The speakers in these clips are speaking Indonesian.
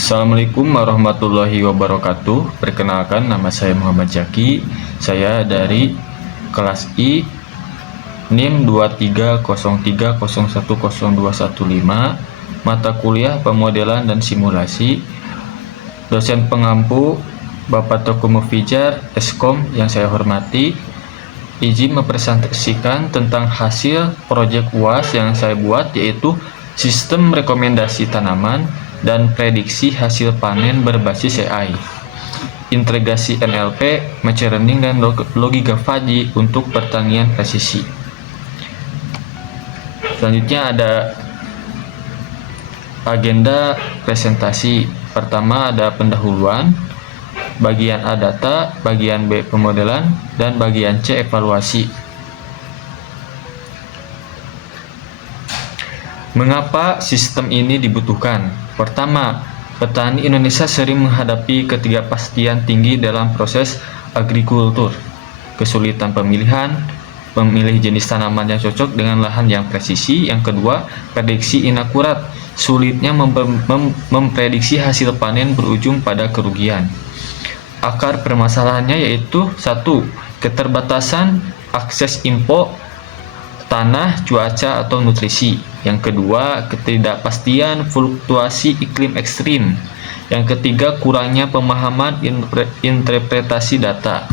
Assalamualaikum warahmatullahi wabarakatuh. Perkenalkan, nama saya Muhammad Jaki. Saya dari kelas I NIM 230301015, mata kuliah pemodelan dan simulasi. Dosen pengampu Bapak Teguh Mufijar, Eskom yang saya hormati. Izin mempresentasikan tentang hasil proyek UAS yang saya buat, yaitu sistem rekomendasi tanaman dan prediksi hasil panen berbasis AI, integrasi NLP, machine learning, dan logika fuzzy untuk pertanian presisi. Selanjutnya ada agenda presentasi. Pertama ada pendahuluan, bagian A data, bagian B pemodelan, dan bagian C evaluasi. Mengapa sistem ini dibutuhkan? Pertama, petani Indonesia sering menghadapi ketidakpastian tinggi dalam proses agrikultur, kesulitan memilih jenis tanaman yang cocok dengan lahan yang presisi. Yang kedua, prediksi inakurat, sulitnya memprediksi hasil panen berujung pada kerugian. Akar permasalahannya yaitu 1. Keterbatasan akses info tanah, cuaca, atau nutrisi. Yang kedua, ketidakpastian fluktuasi iklim ekstrim. Yang ketiga, kurangnya pemahaman interpretasi data.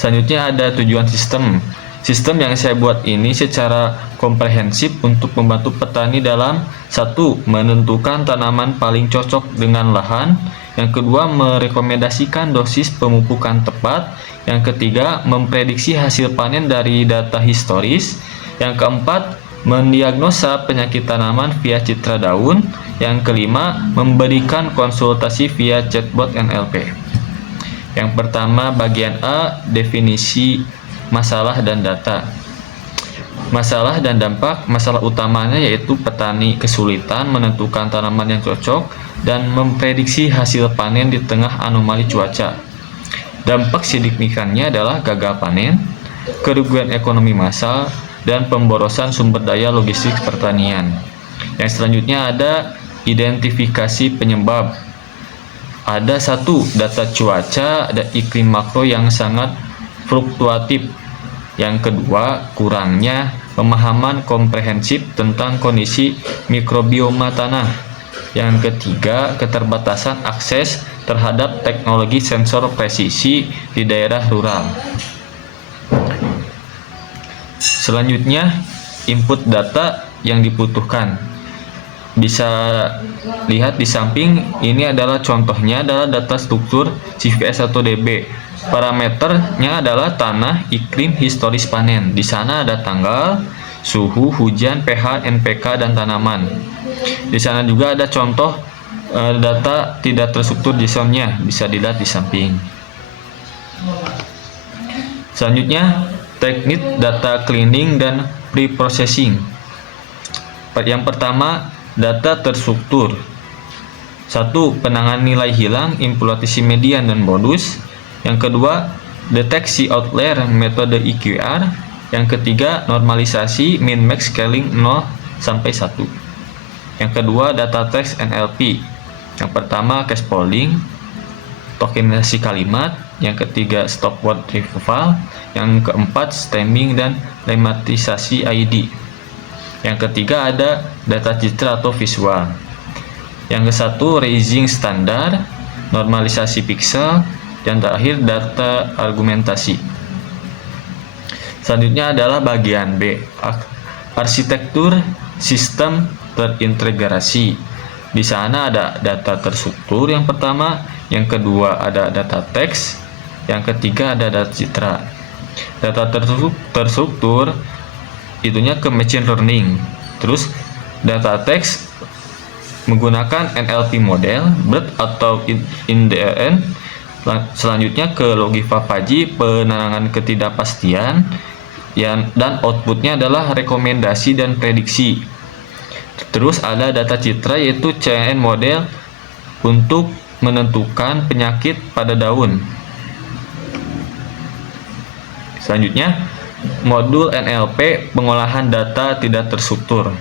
Selanjutnya ada tujuan sistem. Sistem yang saya buat ini secara komprehensif untuk membantu petani dalam 1. Menentukan tanaman paling cocok dengan lahan. Yang kedua, merekomendasikan dosis pemupukan tepat. Yang ketiga, memprediksi hasil panen dari data historis. Yang keempat, mendiagnosa penyakit tanaman via citra daun. Yang kelima, memberikan konsultasi via chatbot NLP. Yang pertama, bagian A, definisi masalah dan data. Masalah dan dampak. Masalah utamanya yaitu petani kesulitan menentukan tanaman yang cocok dan memprediksi hasil panen di tengah anomali cuaca. Dampak signifikannya adalah gagal panen, kerugian ekonomi massal, dan pemborosan sumber daya logistik pertanian. Yang selanjutnya ada identifikasi penyebab. Ada 1. Data cuaca dan iklim makro yang sangat fluktuatif. Yang kedua, kurangnya pemahaman komprehensif tentang kondisi mikrobioma tanah. Yang ketiga, keterbatasan akses terhadap teknologi sensor presisi di daerah rural. Selanjutnya, input data yang dibutuhkan. Bisa lihat di samping, ini adalah contohnya adalah data struktur CVS atau DB. Parameternya adalah tanah, iklim, historis panen. Di sana ada tanggal, suhu, hujan, pH, NPK, dan tanaman. Di sana juga ada contoh data tidak terstruktur JSON-nya, bisa dilihat di samping. Selanjutnya, teknik data cleaning dan pre-processing. Yang pertama, data terstruktur. 1. Penanganan nilai hilang, implementasi median dan modus. Yang kedua, deteksi outlier, metode EQR. Yang ketiga, normalisasi, min max scaling 0 sampai 1. Yang kedua, data text NLP. Yang pertama, case polling, tokenisasi kalimat. Yang ketiga, stop word retrieval. Yang keempat, stemming dan lemmatisasi ID. Yang ketiga ada data citra atau visual. Yang ke-1, raising standar, normalisasi pixel. Yang terakhir, data argumentasi. Selanjutnya adalah bagian B, arsitektur sistem terintegrasi. Di sana ada data terstruktur yang pertama, yang kedua ada data teks, yang ketiga ada data citra. Data terstruktur itunya ke machine learning. Terus data teks menggunakan NLP model, BERT atau INDRN. Selanjutnya ke logika fuzzy, penanganan ketidakpastian, dan outputnya adalah rekomendasi dan prediksi. Terus ada data citra yaitu CNN model untuk menentukan penyakit pada daun. Selanjutnya, modul NLP pengolahan data tidak terstruktur.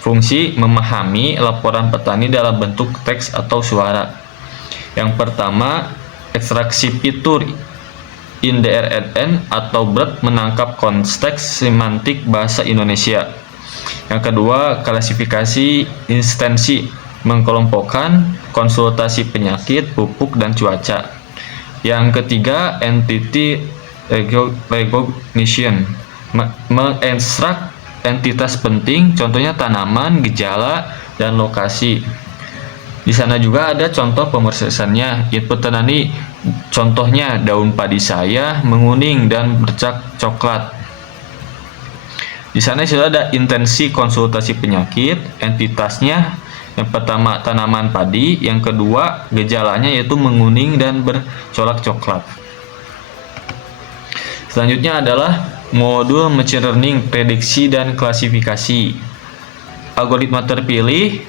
Fungsi memahami laporan petani dalam bentuk teks atau suara. Yang pertama, ekstraksi fitur INDRNN atau BERT menangkap konteks semantik bahasa Indonesia. Yang kedua, klasifikasi instansi mengkelompokkan konsultasi penyakit, pupuk, dan cuaca. Yang ketiga, entity recognition mengekstrak entitas penting, contohnya tanaman, gejala, dan lokasi. Di sana juga ada contoh pemrosesannya. Input petani, contohnya daun padi saya menguning dan bercak coklat. Di sana sudah ada intensi konsultasi penyakit, entitasnya yang pertama tanaman padi, yang kedua gejalanya yaitu menguning dan bercolak coklat. Selanjutnya adalah modul machine learning, prediksi dan klasifikasi. Algoritma terpilih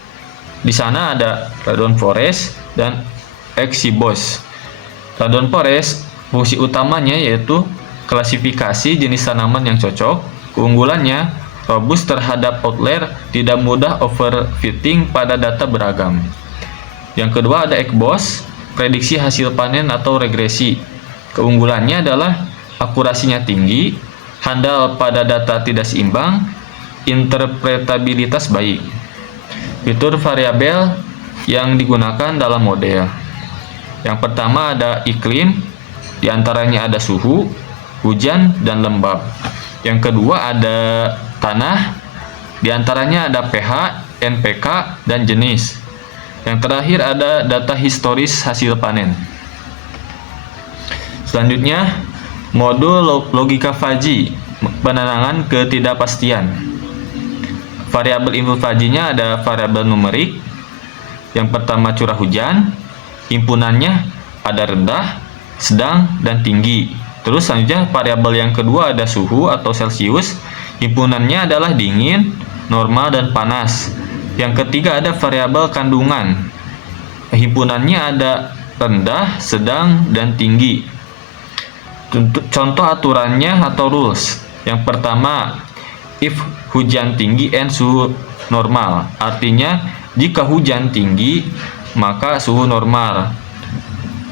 di sana ada Radon Forest dan XGBoost. Radon Forest fungsi utamanya yaitu klasifikasi jenis tanaman yang cocok. Keunggulannya robust terhadap outlier, tidak mudah overfitting pada data beragam. Yang kedua ada XGBoost, prediksi hasil panen atau regresi. Keunggulannya adalah akurasinya tinggi, handal pada data tidak seimbang, interpretabilitas baik. Fitur variabel yang digunakan dalam model. Yang pertama ada iklim, diantaranya ada suhu, hujan, dan lembab. Yang kedua ada tanah, diantaranya ada pH, NPK, dan jenis. Yang terakhir ada data historis hasil panen. Selanjutnya, modul logika fuzzy, penenangan ketidakpastian. Variabel input fuzzy-nya ada variabel numerik. Yang pertama curah hujan, himpunannya ada rendah, sedang, dan tinggi. Terus selanjutnya variabel yang kedua ada suhu atau Celcius, himpunannya adalah dingin, normal, dan panas. Yang ketiga ada variabel kandungan, himpunannya ada rendah, sedang, dan tinggi. Contoh aturannya atau rules. Yang pertama, if hujan tinggi and suhu normal. Artinya, jika hujan tinggi, maka suhu normal.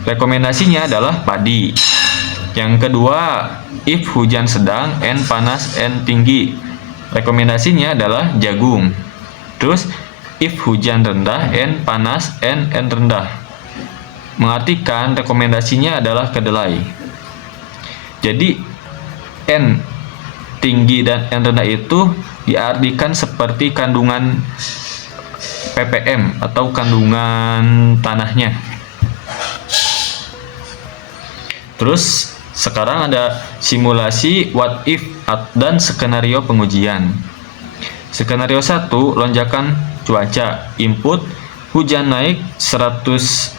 Rekomendasinya adalah padi. Yang kedua, if hujan sedang and panas and tinggi. Rekomendasinya adalah jagung. Terus, if hujan rendah and panas and rendah. Mengartikan rekomendasinya adalah kedelai. Jadi N tinggi dan N rendah itu diartikan seperti kandungan ppm atau kandungan tanahnya. Terus sekarang ada simulasi what if dan skenario pengujian. Skenario 1, lonjakan cuaca. Input hujan naik 100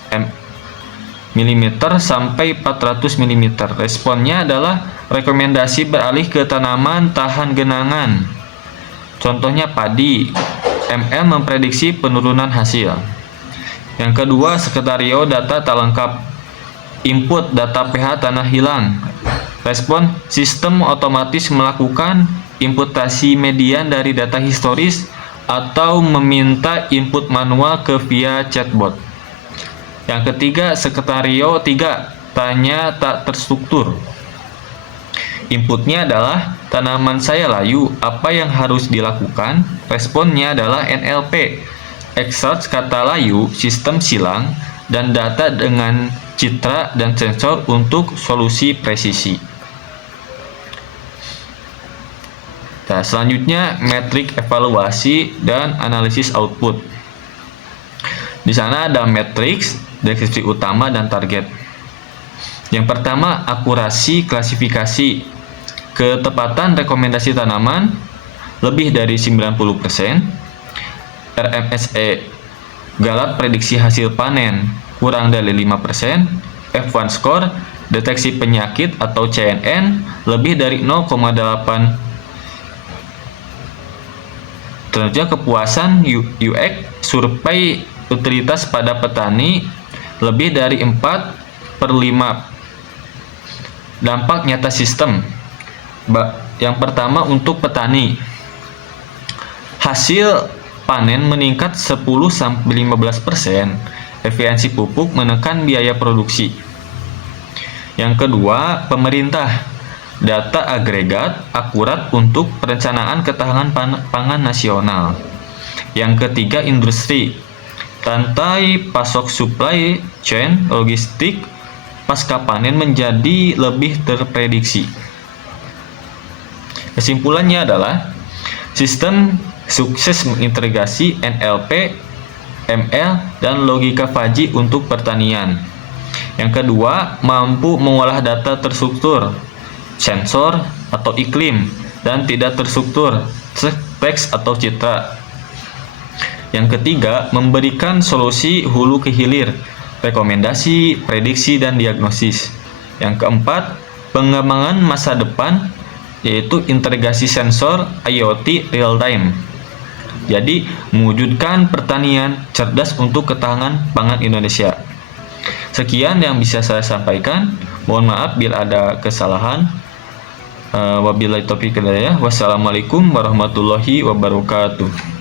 mm sampai 400 mm. Responnya adalah rekomendasi beralih ke tanaman tahan genangan. Contohnya padi. ML memprediksi penurunan hasil. Yang kedua, skenario data tak lengkap. Input data pH tanah hilang. Respon, sistem otomatis melakukan imputasi median dari data historis atau meminta input manual ke via chatbot. Yang ketiga, skenario 3, tanya tak terstruktur. Inputnya adalah tanaman saya layu, apa yang harus dilakukan? Responnya adalah NLP, extract kata layu, sistem silang, dan data dengan citra dan sensor untuk solusi presisi. Nah, selanjutnya metrik evaluasi dan analisis output. Di sana ada matriks, deskripsi utama, dan target. Yang pertama, akurasi klasifikasi. Ketepatan rekomendasi tanaman lebih dari 90%. RMSE, galak prediksi hasil panen kurang dari 5%. F1 score, deteksi penyakit atau CNN lebih dari 0,8. Selanjutnya kepuasan UX, survei utilitas pada petani lebih dari 4/5. Dampak nyata sistem. Yang pertama untuk petani. Hasil panen meningkat 10-15%. Efisiensi pupuk menekan biaya produksi. Yang kedua, pemerintah. Data agregat akurat untuk perencanaan ketahanan pangan nasional. Yang ketiga, industri. Rantai pasok supply chain logistik pasca panen menjadi lebih terprediksi. Kesimpulannya adalah sistem sukses mengintegrasi NLP, ML, dan logika Fajri untuk pertanian. Yang kedua, mampu mengolah data terstruktur, sensor atau iklim, dan tidak terstruktur, teks atau citra. Yang ketiga, memberikan solusi hulu ke hilir, rekomendasi, prediksi, dan diagnosis. Yang keempat, pengembangan masa depan, yaitu integrasi sensor IoT real time. Jadi, mewujudkan pertanian cerdas untuk ketahanan pangan Indonesia. Sekian yang bisa saya sampaikan. Mohon maaf bila ada kesalahan. Wabillahi taufiq wal hidayah. Wassalamualaikum warahmatullahi wabarakatuh.